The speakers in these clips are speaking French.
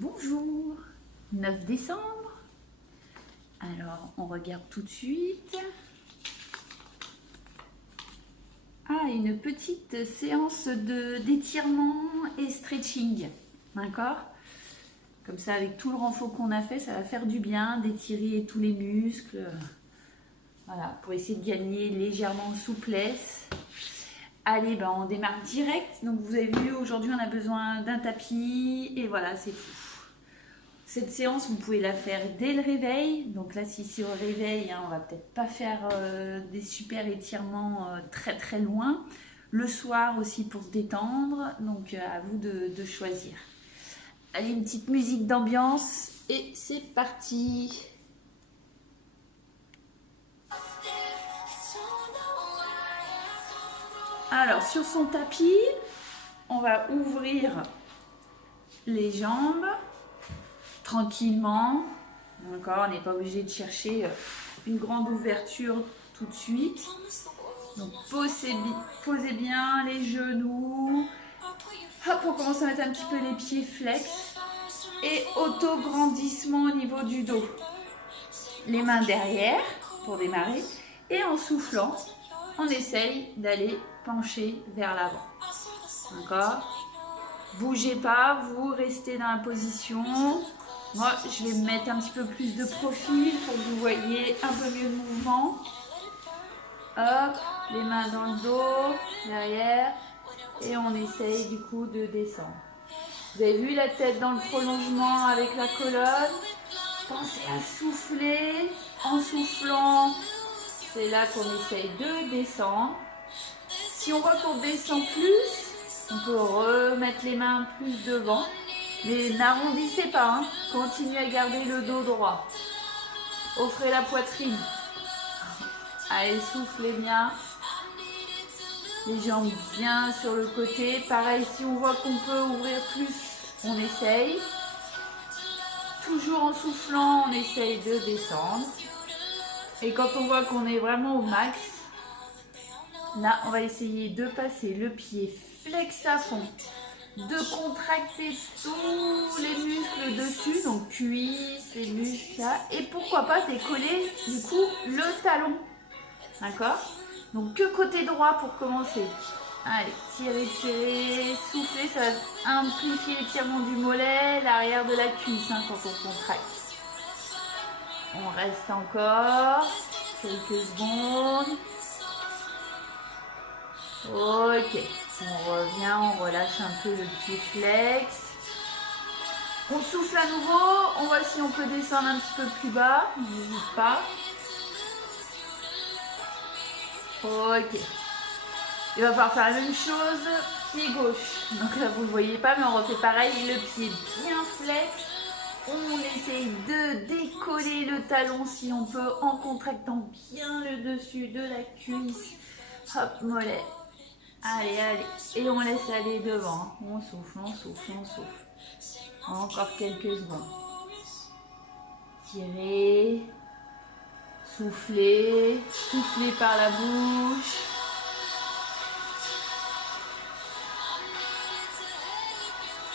Bonjour, 9 décembre. Alors, on regarde tout de suite. Ah, une petite séance d'étirement et stretching. D'accord? Comme ça, avec tout le renfort qu'on a fait, ça va faire du bien d'étirer tous les muscles. Voilà, pour essayer de gagner légèrement en souplesse. Allez, ben on démarre direct. Donc vous avez vu, aujourd'hui on a besoin d'un tapis et voilà, c'est tout. Cette séance, vous pouvez la faire dès le réveil. Donc là, si c'est au réveil, on va peut-être pas faire des super étirements très très loin. Le soir aussi pour se détendre. Donc à vous de choisir. Allez, une petite musique d'ambiance et c'est parti. Alors sur son tapis, on va ouvrir les jambes tranquillement. D'accord, on n'est pas obligé de chercher une grande ouverture tout de suite. Donc posez bien les genoux. Hop, on commence à mettre un petit peu les pieds flex. Et auto-grandissement au niveau du dos. Les mains derrière pour démarrer. Et en soufflant, on essaye d'aller pencher vers l'avant. D'accord? Bougez pas, vous restez dans la position. Moi, je vais me mettre un petit peu plus de profil pour que vous voyez un peu mieux le mouvement. Hop, les mains dans le dos, derrière. Et on essaye du coup de descendre. Vous avez vu la tête dans le prolongement avec la colonne. Pensez à souffler. En soufflant, c'est là qu'on essaye de descendre. Si on voit qu'on descend plus, on peut remettre les mains plus devant. Mais n'arrondissez pas, hein. Continuez à garder le dos droit. Offrez la poitrine. Allez, soufflez bien. Les jambes bien sur le côté. Pareil, si on voit qu'on peut ouvrir plus, on essaye. Toujours en soufflant, on essaye de descendre. Et quand on voit qu'on est vraiment au max, là, on va essayer de passer le pied flex à fond. De contracter tous les muscles dessus, donc cuisses, les muscles là, et pourquoi pas décoller du coup le talon, d'accord? Donc que côté droit pour commencer. Allez, tirez, soufflez, ça va amplifier l'étirement du mollet, l'arrière de la cuisse quand on contracte. On reste encore quelques secondes. Ok, on revient, on relâche un peu le pied flex. On souffle à nouveau, on voit si on peut descendre un petit peu plus bas, n'hésite pas. Ok. Il va falloir faire la même chose, pied gauche. Donc là vous ne le voyez pas, mais on refait pareil, le pied bien flex. On essaye de décoller le talon si on peut en contractant bien le dessus de la cuisse. Hop, mollet. Allez, allez. Et on laisse aller devant. On souffle, on souffle, on souffle. Encore quelques secondes. Tirez. Soufflez. Soufflez par la bouche.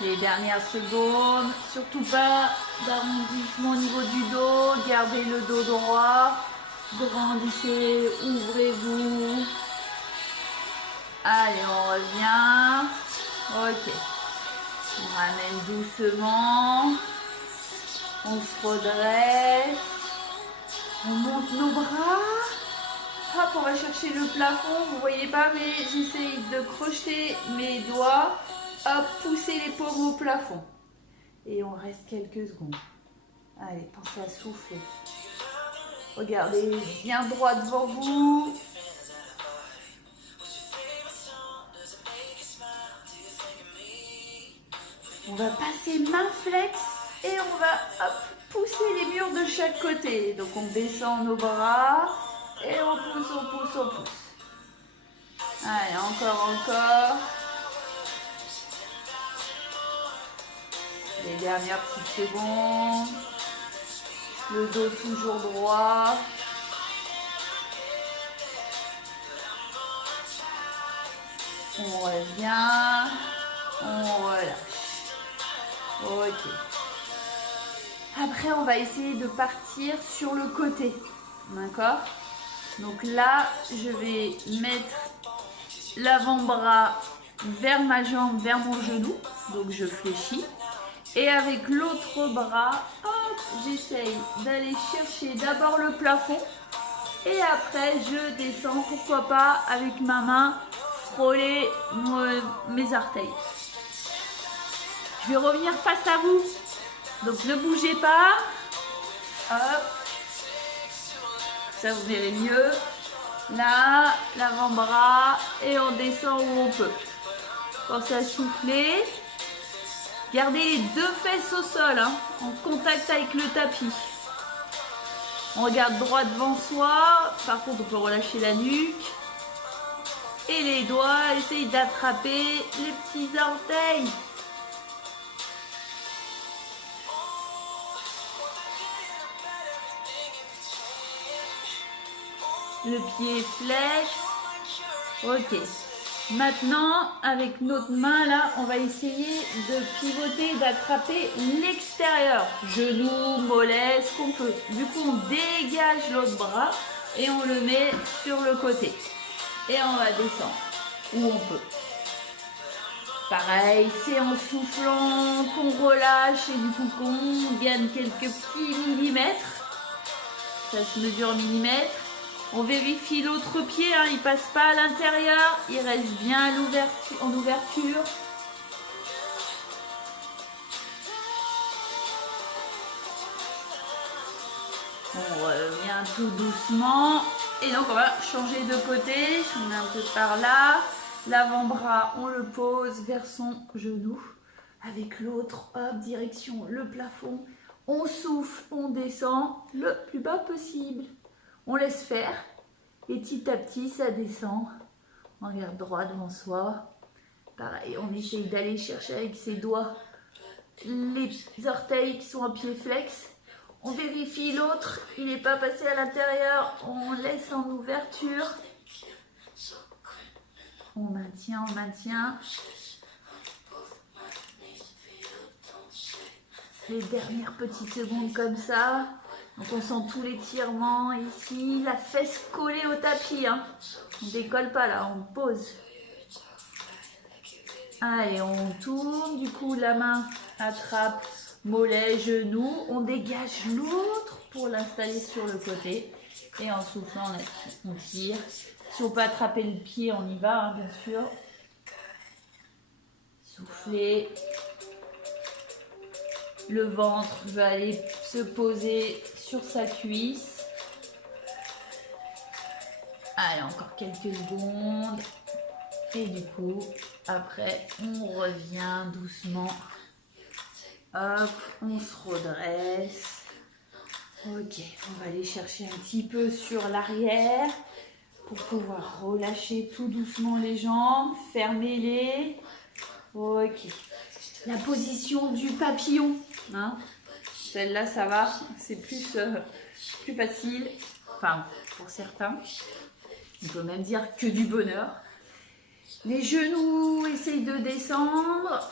Les dernières secondes. Surtout pas d'arrondissement au niveau du dos. Gardez le dos droit. Grandissez. Ouvrez-vous. Allez, on revient. Ok. On ramène doucement. On se redresse. On monte nos bras. Hop, on va chercher le plafond. Vous voyez pas, mais j'essaye de crocheter mes doigts. Hop, pousser les paumes au plafond. Et on reste quelques secondes. Allez, pensez à souffler. Regardez bien droit devant vous. On va passer main flex et on va hop, pousser les murs de chaque côté. Donc on descend nos bras et on pousse, on pousse, on pousse. Allez, encore. Les dernières petites secondes. Le dos toujours droit. On revient. On relâche. Ok. Après, on va essayer de partir sur le côté. D'accord? Donc là, je vais mettre l'avant-bras vers ma jambe, vers mon genou. Donc je fléchis. Et avec l'autre bras, hop, j'essaye d'aller chercher d'abord le plafond. Et après, je descends, pourquoi pas, avec ma main, frôler mes orteils. Je vais revenir face à vous. Donc ne bougez pas. Hop. Ça vous verrez mieux. Là, l'avant-bras. Et on descend où on peut. Pensez à souffler. Gardez les deux fesses au sol, hein, en contact avec le tapis. On regarde droit devant soi. Par contre, on peut relâcher la nuque. Et les doigts, essayez d'attraper les petits orteils. Le pied flex. Ok. Maintenant, avec notre main là, on va essayer de pivoter, d'attraper l'extérieur. Genoux, mollets, ce qu'on peut. Du coup, on dégage l'autre bras et on le met sur le côté. Et on va descendre où on peut. Pareil, c'est en soufflant qu'on relâche et du coup qu'on gagne quelques petits millimètres. Ça se mesure en millimètres. On vérifie l'autre pied, hein, il passe pas à l'intérieur, il reste bien à en ouverture. On revient tout doucement. Et donc on va changer de côté, je mets un peu par là. L'avant-bras, on le pose vers son genou. Avec l'autre, hop, direction le plafond. On souffle, on descend le plus bas possible. On laisse faire. Et petit à petit, ça descend. On regarde droit devant soi. Pareil, on essaye d'aller chercher avec ses doigts les orteils qui sont en pied flex. On vérifie l'autre, il n'est pas passé à l'intérieur. On laisse en ouverture. On maintient, on maintient. Les dernières petites secondes comme ça. Donc on sent tout l'étirement ici, la fesse collée au tapis. Hein. On ne décolle pas là, on pose. Allez, on tourne. Du coup, la main attrape mollet, genou. On dégage l'autre pour l'installer sur le côté. Et en soufflant, on tire. Si on peut attraper le pied, on y va, hein, bien sûr. Souffler. Le ventre va aller se poser sur sa cuisse. Allez, encore quelques secondes. Et du coup, après, on revient doucement. Hop, on se redresse. Ok, on va aller chercher un petit peu sur l'arrière pour pouvoir relâcher tout doucement les jambes. Fermez-les. Ok. La position du papillon. Hein. Celle-là, ça va. C'est plus facile. Enfin, pour certains. On peut même dire que du bonheur. Les genoux essayent de descendre.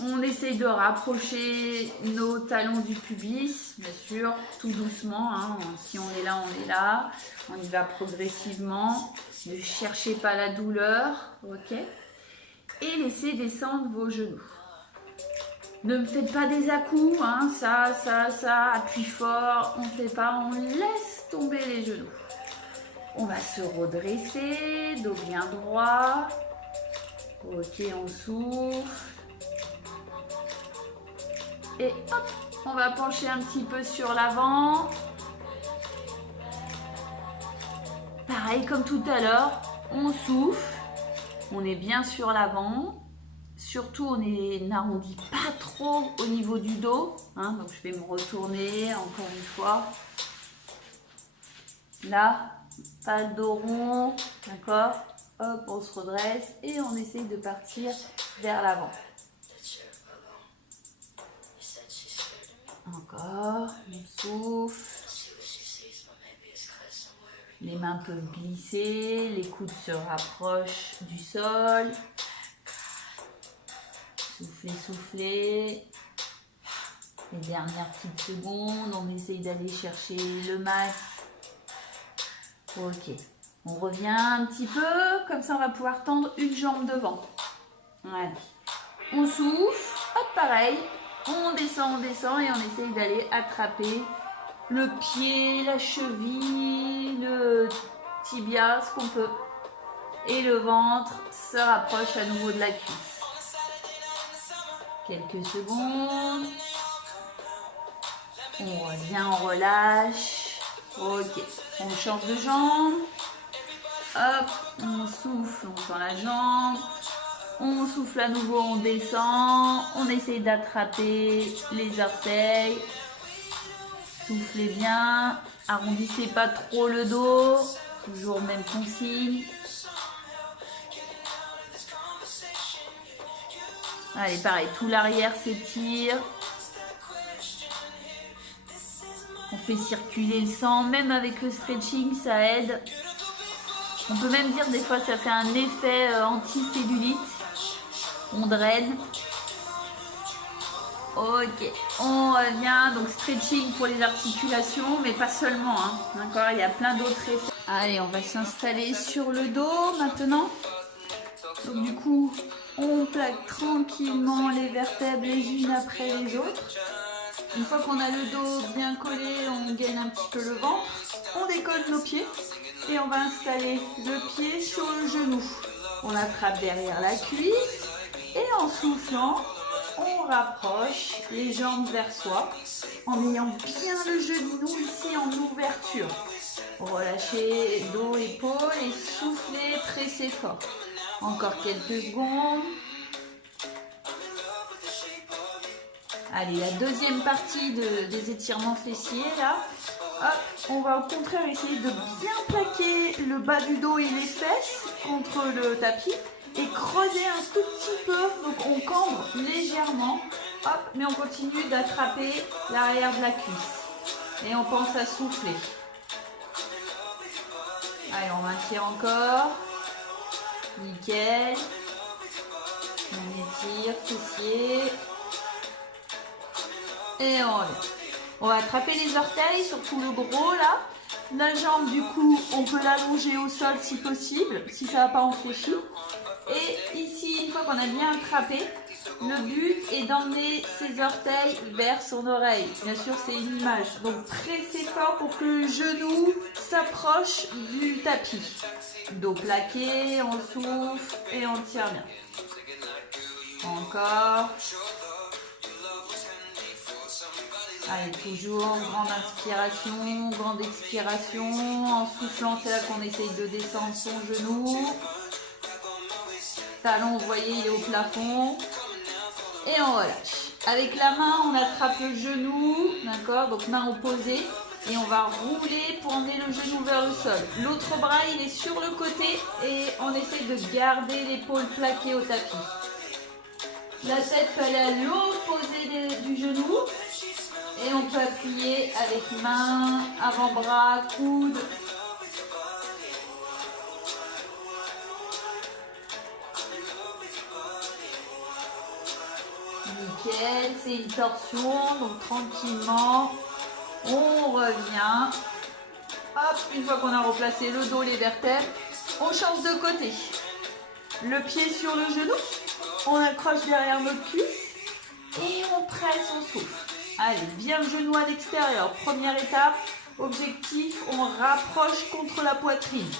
On essaye de rapprocher nos talons du pubis, bien sûr, tout doucement. Hein. Si on est là, on est là. On y va progressivement. Ne cherchez pas la douleur. Ok. Et laissez descendre vos genoux. Ne me faites pas des à-coups, hein, ça, appuie fort, on ne fait pas, on laisse tomber les genoux. On va se redresser, dos bien droit. Ok, on souffle. Et hop, on va pencher un petit peu sur l'avant. Pareil comme tout à l'heure, on souffle, on est bien sur l'avant. Surtout, on n'arrondit pas trop au niveau du dos. Hein, donc, je vais me retourner encore une fois. Là, pas le dos rond. D'accord? Hop, on se redresse et on essaye de partir vers l'avant. Encore, on souffle. Les mains peuvent glisser, les coudes se rapprochent du sol. Soufflez, soufflez. Les dernières petites secondes, on essaye d'aller chercher le max. Ok, on revient un petit peu, comme ça on va pouvoir tendre une jambe devant. Allez, on souffle, hop pareil, on descend et on essaye d'aller attraper le pied, la cheville, le tibia, ce qu'on peut. Et le ventre se rapproche à nouveau de la cuisse. Quelques secondes. On revient, on relâche. Ok, on change de jambe. Hop, on souffle, on tend la jambe. On souffle à nouveau, on descend. On essaye d'attraper les orteils. Soufflez bien. Arrondissez pas trop le dos. Toujours même consigne. Allez, pareil, tout l'arrière s'étire. On fait circuler le sang, même avec le stretching, ça aide. On peut même dire des fois ça fait un effet anti-cellulite. On draine. Ok, on revient. Donc stretching pour les articulations, mais pas seulement. Hein. D'accord, il y a plein d'autres effets. Allez, on va s'installer sur le dos maintenant. Donc du coup, on plaque tranquillement les vertèbres les unes après les autres. Une fois qu'on a le dos bien collé, on gaine un petit peu le ventre. On décolle nos pieds et on va installer le pied sur le genou. On attrape derrière la cuisse et en soufflant, on rapproche les jambes vers soi en ayant bien le genou ici en ouverture. Relâchez dos, épaules et soufflez, pressez fort. Encore quelques secondes. Allez, la deuxième partie des étirements fessiers, là. Hop, on va au contraire essayer de bien plaquer le bas du dos et les fesses contre le tapis et creuser un tout petit peu. Donc on cambre légèrement. Hop, mais on continue d'attraper l'arrière de la cuisse. Et on pense à souffler. Allez, on maintient encore. Nickel. On étire, fessier. Et on revient. On va attraper les orteils, surtout le gros là. La jambe du coup, on peut l'allonger au sol si possible, si ça ne va pas en fléchir. Et ici, une fois qu'on a bien attrapé, le but est d'emmener ses orteils vers son oreille. Bien sûr, c'est une image. Donc pressez fort pour que le genou s'approche du tapis. Dos plaqué, on souffle et on tire bien. Encore. Allez, toujours grande inspiration, grande expiration. En soufflant, c'est là qu'on essaye de descendre son genou. Talon, vous voyez, il est au plafond. Et on relâche. Avec la main, on attrape le genou, d'accord? Donc main opposée. Et on va rouler pour emmener le genou vers le sol. L'autre bras, il est sur le côté et on essaye de garder l'épaule plaquée au tapis. La tête peut aller à l'opposé du genou. Et on peut appuyer avec main, avant-bras, coude. Nickel, c'est une torsion, donc tranquillement, on revient. Hop, une fois qu'on a replacé le dos, les vertèbres, on change de côté. Le pied sur le genou, on accroche derrière notre cuisse et on presse, on souffle. Allez, bien le genou à l'extérieur. Première étape, objectif, on rapproche contre la poitrine.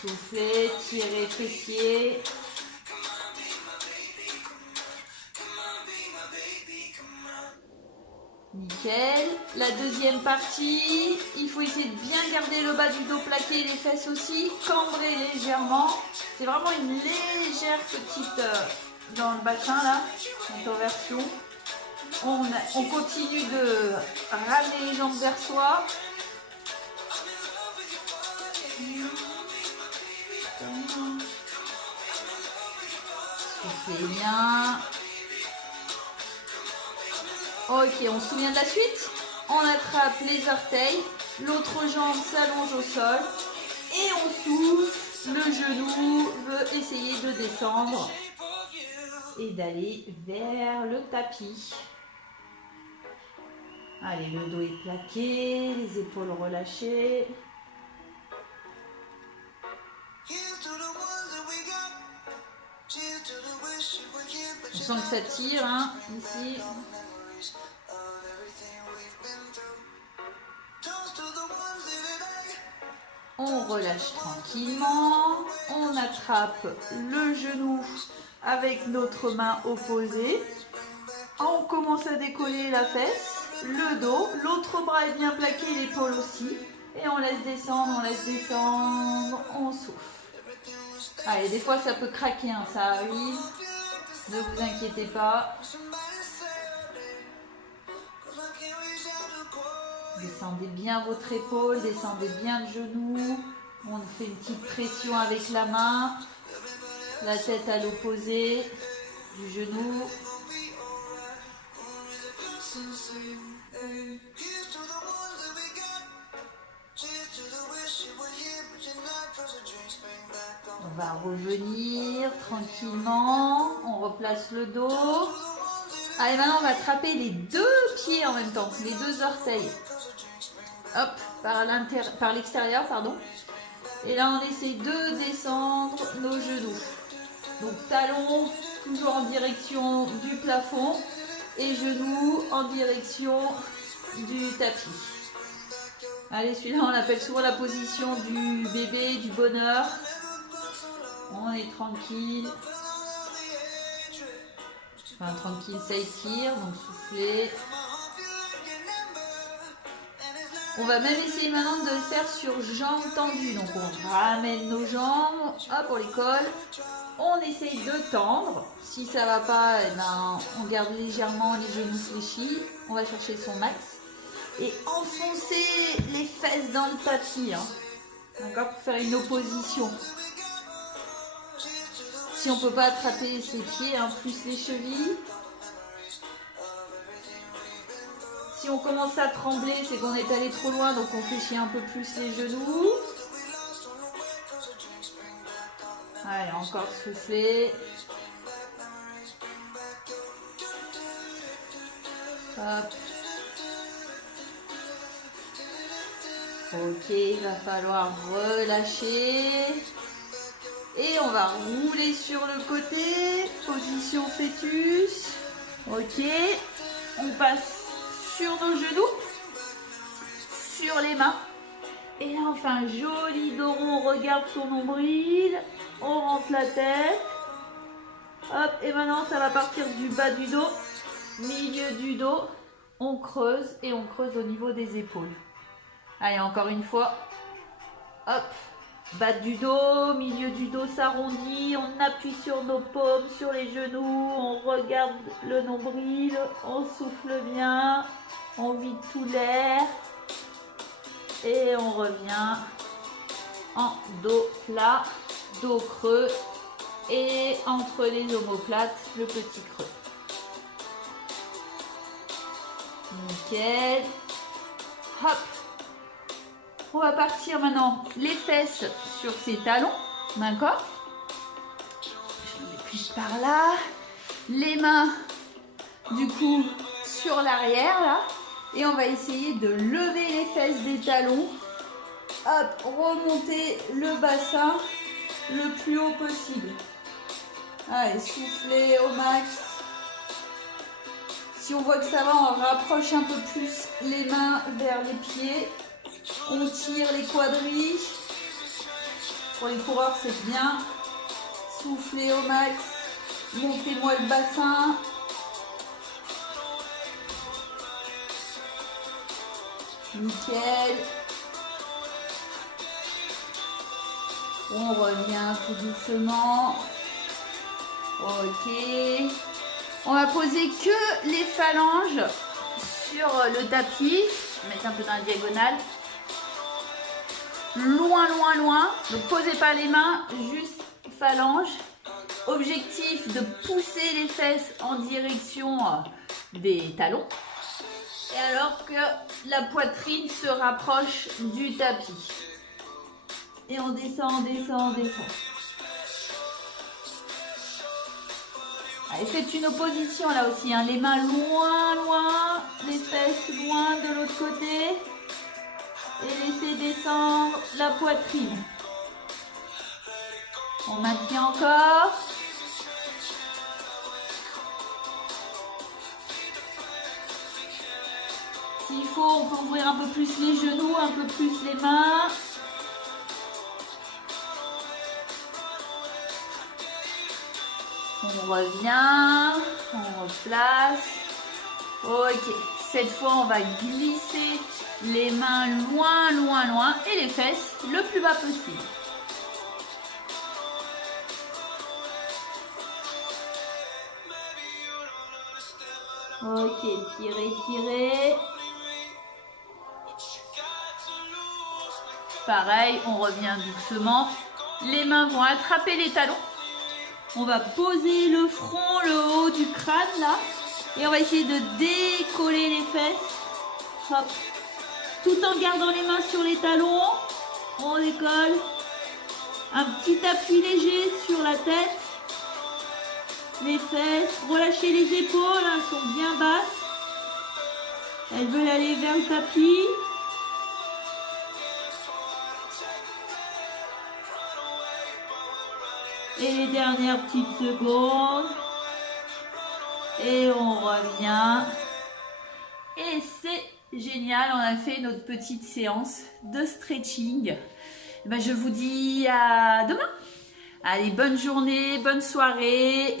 Soufflez, tirez fessier. Nickel. La deuxième partie, il faut essayer de bien garder le bas du dos plaqué, les fesses aussi, cambrer légèrement. C'est vraiment une légère petite dans le bassin là, introversion. On continue de ramener les jambes vers soi. Soufflez bien. Ok, on se souvient de la suite. On attrape les orteils, l'autre jambe s'allonge au sol et on souffle. Le genou veut essayer de descendre. et d'aller vers le tapis. Allez, le dos est plaqué, les épaules relâchées. On sent que ça tire, hein, ici. On relâche tranquillement. On attrape le genou avec notre main opposée. On commence à décoller la fesse, le dos. L'autre bras est bien plaqué, l'épaule aussi. Et on laisse descendre, on souffle. Allez, des fois ça peut craquer, hein, ça arrive. Ne vous inquiétez pas. Descendez bien votre épaule, descendez bien le genou. On fait une petite pression avec la main. La tête à l'opposé du genou. On va revenir tranquillement. On replace le dos. Allez, maintenant on va attraper les deux pieds en même temps, les deux orteils. Hop, par l'extérieur, pardon. Et là, on essaie de descendre nos genoux. Donc, talons toujours en direction du plafond et genoux en direction du tapis. Allez, celui-là, on l'appelle souvent la position du bébé, du bonheur. On est tranquille. Enfin, tranquille, ça étire, donc soufflez. On va même essayer maintenant de le faire sur jambes tendues. Donc on ramène nos jambes, hop, on les colle. On essaye de tendre. Si ça ne va pas, eh ben, on garde légèrement les genoux fléchis. On va chercher son max. Et enfoncer les fesses dans le tapis. Hein. D'accord, pour faire une opposition. Si on ne peut pas attraper ses pieds, hein, plus les chevilles. Si on commence à trembler, c'est qu'on est allé trop loin, donc on fléchit un peu plus les genoux. Allez, encore souffler. Hop. Ok, il va falloir relâcher. Et on va rouler sur le côté. Position fœtus. Ok. On passe sur nos genoux, sur les mains. Et là, on fait un joli dos rond, on regarde son nombril, on rentre la tête. Hop, et maintenant, ça va partir du bas du dos, milieu du dos. On creuse et on creuse au niveau des épaules. Allez, encore une fois. Hop, bas du dos, milieu du dos s'arrondit. On appuie sur nos paumes, sur les genoux. On regarde le nombril, on souffle bien. On vide tout l'air et on revient en dos plat, dos creux et entre les omoplates, le petit creux. Nickel. Hop. On va partir maintenant les fesses sur ses talons, d'accord? Je mets plus par là. Les mains, du coup, sur l'arrière là. Et on va essayer de lever les fesses des talons. Hop, remonter le bassin le plus haut possible. Allez, soufflez au max. Si on voit que ça va, on rapproche un peu plus les mains vers les pieds. On tire les quadrilles. Pour les coureurs, c'est bien. Soufflez au max. Montez-moi le bassin. Nickel. On revient tout doucement. Ok. On va poser que les phalanges sur le tapis. Je vais mettre un peu dans la diagonale. Loin, loin, loin. Donc posez pas les mains, juste phalanges. Objectif de pousser les fesses en direction des talons. Et alors que la poitrine se rapproche du tapis. Et on descend, on descend, on descend. Allez, faites une opposition là aussi, hein. Les mains loin, loin, les fesses loin de l'autre côté. Et laissez descendre la poitrine. On maintient encore. S'il faut, on peut ouvrir un peu plus les genoux, un peu plus les mains. On revient, on replace. Ok, cette fois on va glisser les mains loin, loin, loin et les fesses le plus bas possible. Ok, tirez, tirez. Pareil, on revient doucement. Les mains vont attraper les talons. On va poser le front, le haut du crâne là. Et on va essayer de décoller les fesses. Hop. Tout en gardant les mains sur les talons. On décolle. Un petit appui léger sur la tête. Les fesses. Relâchez les épaules, elles sont bien basses. Elles veulent aller vers le tapis. Et les dernières petites secondes. Et on revient. Et c'est génial, on a fait notre petite séance de stretching. Ben, je vous dis à demain. Allez, bonne journée, bonne soirée.